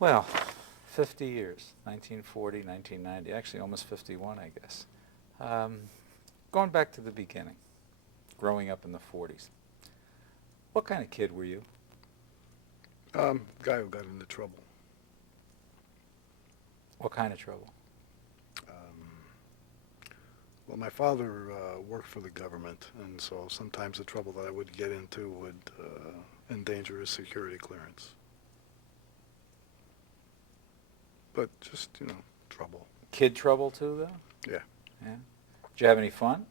Well, 50 years, 1940, 1990, actually almost 51, I guess. Um, Going back to the beginning, growing up in the 40s. What kind of kid were you? Guy who got into trouble. What kind of trouble? Um, well, my father worked for the government, and so sometimes the trouble that I would get into would endanger his security clearance. But just, trouble. Kid trouble too, though? Yeah, Yeah. Did you have any fun?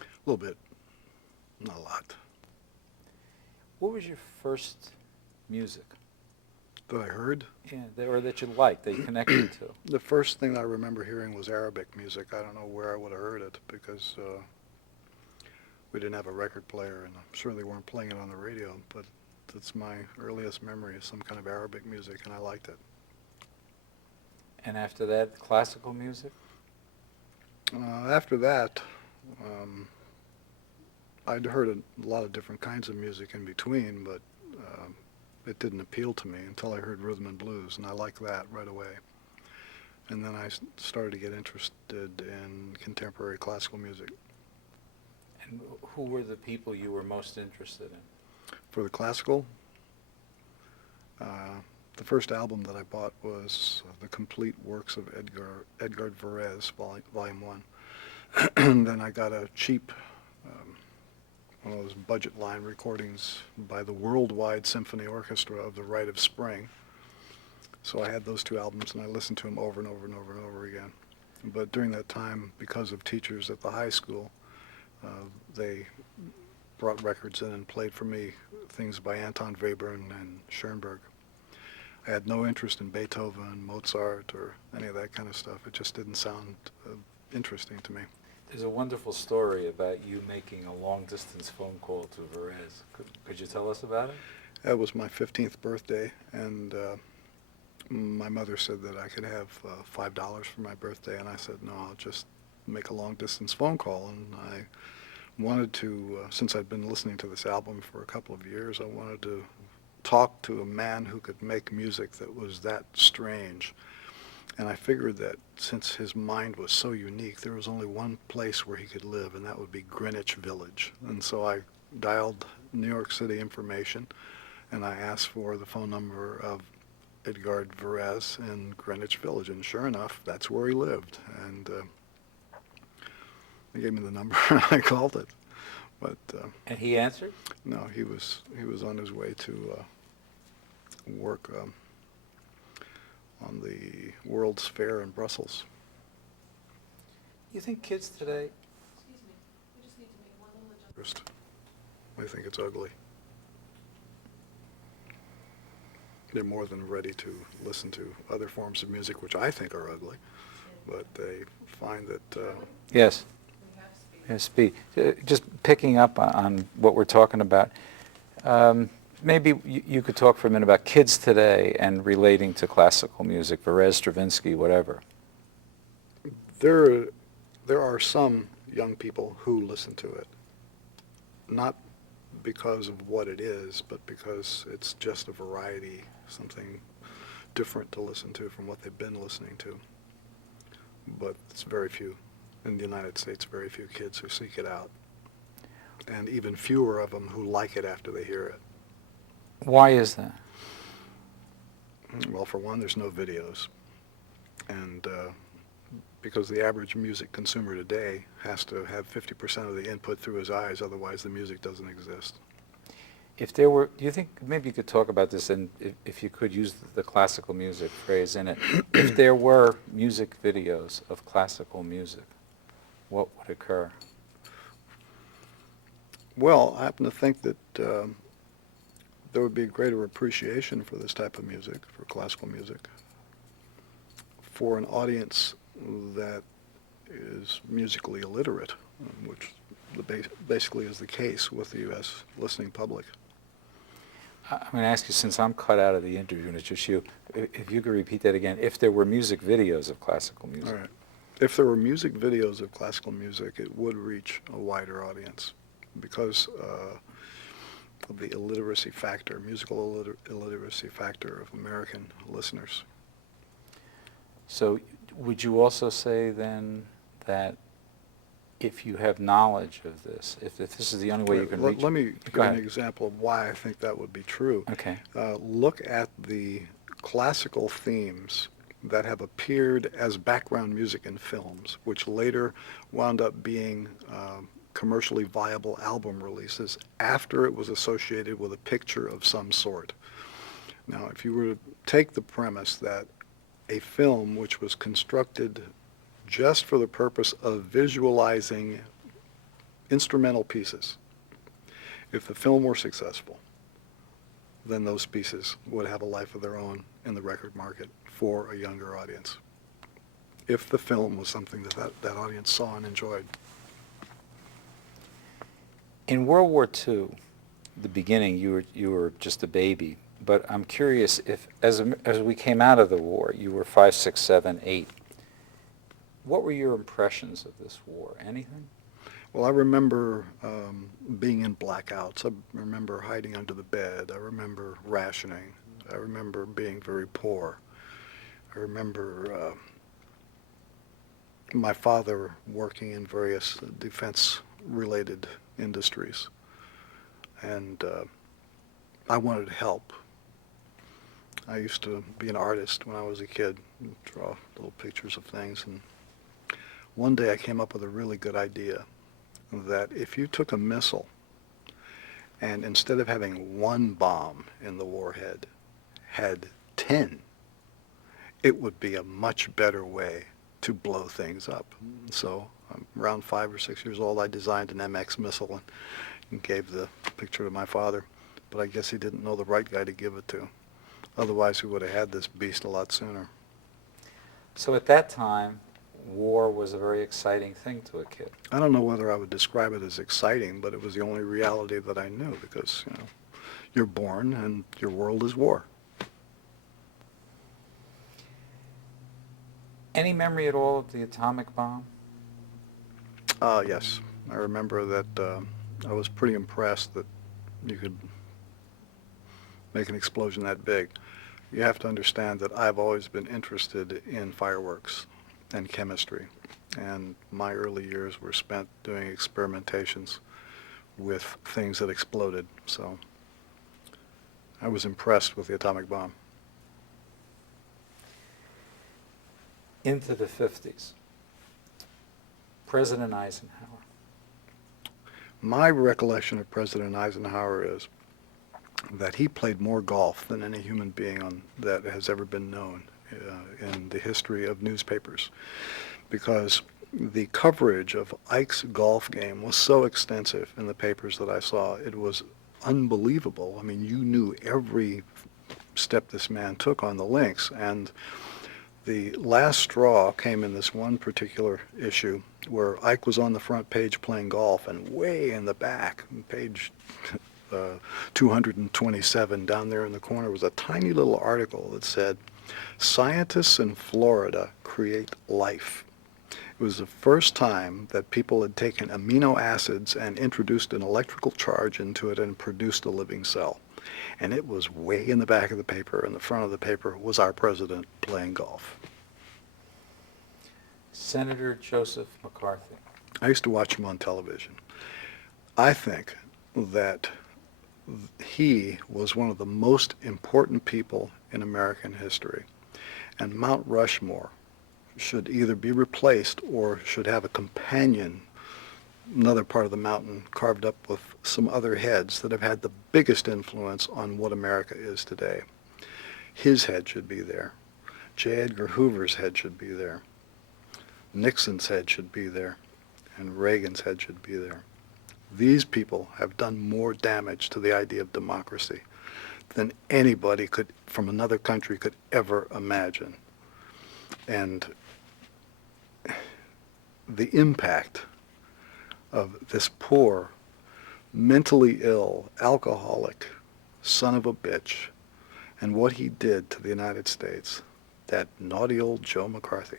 a little bit, not a lot. What was your first music? That I heard? Yeah, or that you liked, that you connected to? The first thing I remember hearing was Arabic music. I don't know where I would have heard it because we didn't have a record player, and I'm sure they weren't playing it on the radio, but that's my earliest memory of some kind of Arabic music, and I liked it. And after that, classical music? After that, um, I'd heard a lot of different kinds of music in between, but it didn't appeal to me until I heard rhythm and blues, and I liked that right away. And then I started to get interested in contemporary classical music. And who were the people you were most interested in? For the classical, the first album that I bought was the complete works of Edgar Varese, Volume 1. And then I got a cheap, one of those budget line recordings by the Worldwide Symphony Orchestra of The Rite of Spring. So I had those two albums, and I listened to them over and over and over and over again. But during that time, because of teachers at the high school, they brought records in and played for me things by Anton Webern and Schoenberg. I had no interest in Beethoven, Mozart, or any of that kind of stuff. It just didn't sound interesting to me. There's a wonderful story about you making a long-distance phone call to Varese. Could you tell us about it? That was my 15th birthday, and my mother said that I could have $5 for my birthday, and I said, no, I'll just make a long-distance phone call. And I wanted to, since I'd been listening to this album for a couple of years, I wanted to talk to a man who could make music that was that strange. And I figured that since his mind was so unique, there was only one place where he could live, and that would be Greenwich Village. And so I dialed New York City information, and I asked for the phone number of Edgar Varese in Greenwich Village, and sure enough, that's where he lived. And they gave me the number, and I called it. But And he answered? no, he was on his way to work on the World's Fair in Brussels. You think kids today... Excuse me, we just need to make one little adjustment. First, I think it's ugly. They're more than ready to listen to other forms of music, which I think are ugly, but they find that... Yes. We have speed. Yes, speed. Just picking up on what we're talking about, maybe you could talk for a minute about kids today and relating to classical music, Varese, Stravinsky, whatever. There are some young people who listen to it, not because of what it is, but because it's just a variety, something different to listen to from what they've been listening to. But it's very few. In the United States, very few kids who seek it out, and even fewer of them who like it after they hear it. Why is that? Well, for one, there's no videos, and because the average music consumer today has to have 50% of the input through his eyes, otherwise the music doesn't exist. If there were, do you think, maybe you could talk about this, and if you could use the classical music phrase in it, if there were music videos of classical music, what would occur? Well, I happen to think that there would be a greater appreciation for this type of music, for classical music, for an audience that is musically illiterate, which basically is the case with the U.S. listening public. I'm going to ask you, since I'm cut out of the interview and it's just you, if you could repeat that again, if there were music videos of classical music. All right. If there were music videos of classical music, it would reach a wider audience, because the illiteracy factor, musical illiteracy factor of American listeners. So would you also say then that if you have knowledge of this, if this is the only way you can reach... Let me Go give an ahead. example of why I think that would be true. Okay. Look at the classical themes that have appeared as background music in films, which later wound up being commercially viable album releases after it was associated with a picture of some sort. Now, if you were to take the premise that a film which was constructed just for the purpose of visualizing instrumental pieces, if the film were successful, then those pieces would have a life of their own in the record market for a younger audience, if the film was something that audience saw and enjoyed. In World War II, the beginning, you were just a baby, but I'm curious if, as we came out of the war, you were 5, 6, 7, 8. What were your impressions of this war? Anything? Well, I remember being in blackouts. I remember hiding under the bed. I remember rationing. I remember being very poor. I remember my father working in various defense-related industries. And I wanted to help. I used to be an artist when I was a kid, draw little pictures of things. And one day I came up with a really good idea that if you took a missile and instead of having one bomb in the warhead, had 10, it would be a much better way to blow things up. So around 5 or 6 years old, I designed an MX missile and gave the picture to my father. But I guess he didn't know the right guy to give it to. Otherwise, we would have had this beast a lot sooner. So at that time, war was a very exciting thing to a kid. I don't know whether I would describe it as exciting, but it was the only reality that I knew because, you know, you're born and your world is war. Any memory at all of the atomic bomb? Yes. I remember that I was pretty impressed that you could make an explosion that big. You have to understand that I've always been interested in fireworks and chemistry, and my early years were spent doing experimentations with things that exploded, so I was impressed with the atomic bomb. Into the 50s, President Eisenhower. My recollection of President Eisenhower is that he played more golf than any human being that has ever been known in the history of newspapers, because the coverage of Ike's golf game was so extensive in the papers that I saw. It was unbelievable. I mean, you knew every step this man took on the links, and the last straw came in this one particular issue where Ike was on the front page playing golf, and way in the back, page 227 down there in the corner, was a tiny little article that said, "Scientists in Florida create life." It was the first time that people had taken amino acids and introduced an electrical charge into it and produced a living cell. And it was way in the back of the paper, and the front of the paper was our president playing golf. Senator Joseph McCarthy. I used to watch him on television. I think that he was one of the most important people in American history, and Mount Rushmore should either be replaced or should have a companion, another part of the mountain carved up with some other heads that have had the biggest influence on what America is today. His head should be there. J. Edgar Hoover's head should be there. Nixon's head should be there. And Reagan's head should be there. These people have done more damage to the idea of democracy than anybody could, from another country, could ever imagine. And the impact of this poor, mentally ill, alcoholic son of a bitch and what he did to the United States, that naughty old Joe McCarthy,